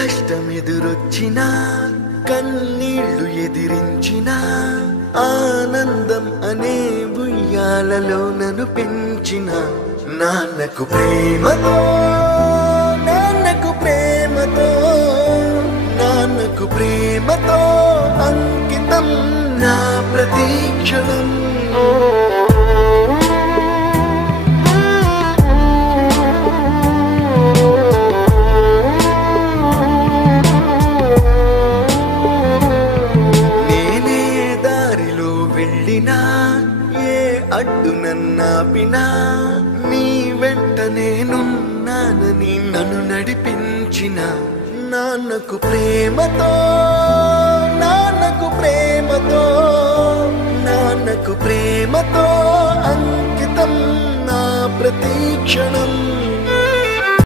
కష్టమెదురొచ్చినా కన్నీళ్లు ఎదిరించిన ఆనందం అనే ఉయ్యాలలో నన్ను పెంచిన నాన్నకు ప్రేమతో నాన్నకు ప్రేమతో నాన్నకు ప్రేమతో అంకితం నా ప్రతీక్షణం. ఏ అడ్డు నన్నాపినా నీ వెంట నేనున్నానని నన్ను నడిపించిన నాన్నకు ప్రేమతో నాన్నకు ప్రేమతో నాన్నకు ప్రేమతో అంకితం నా ప్రతీక్షణం.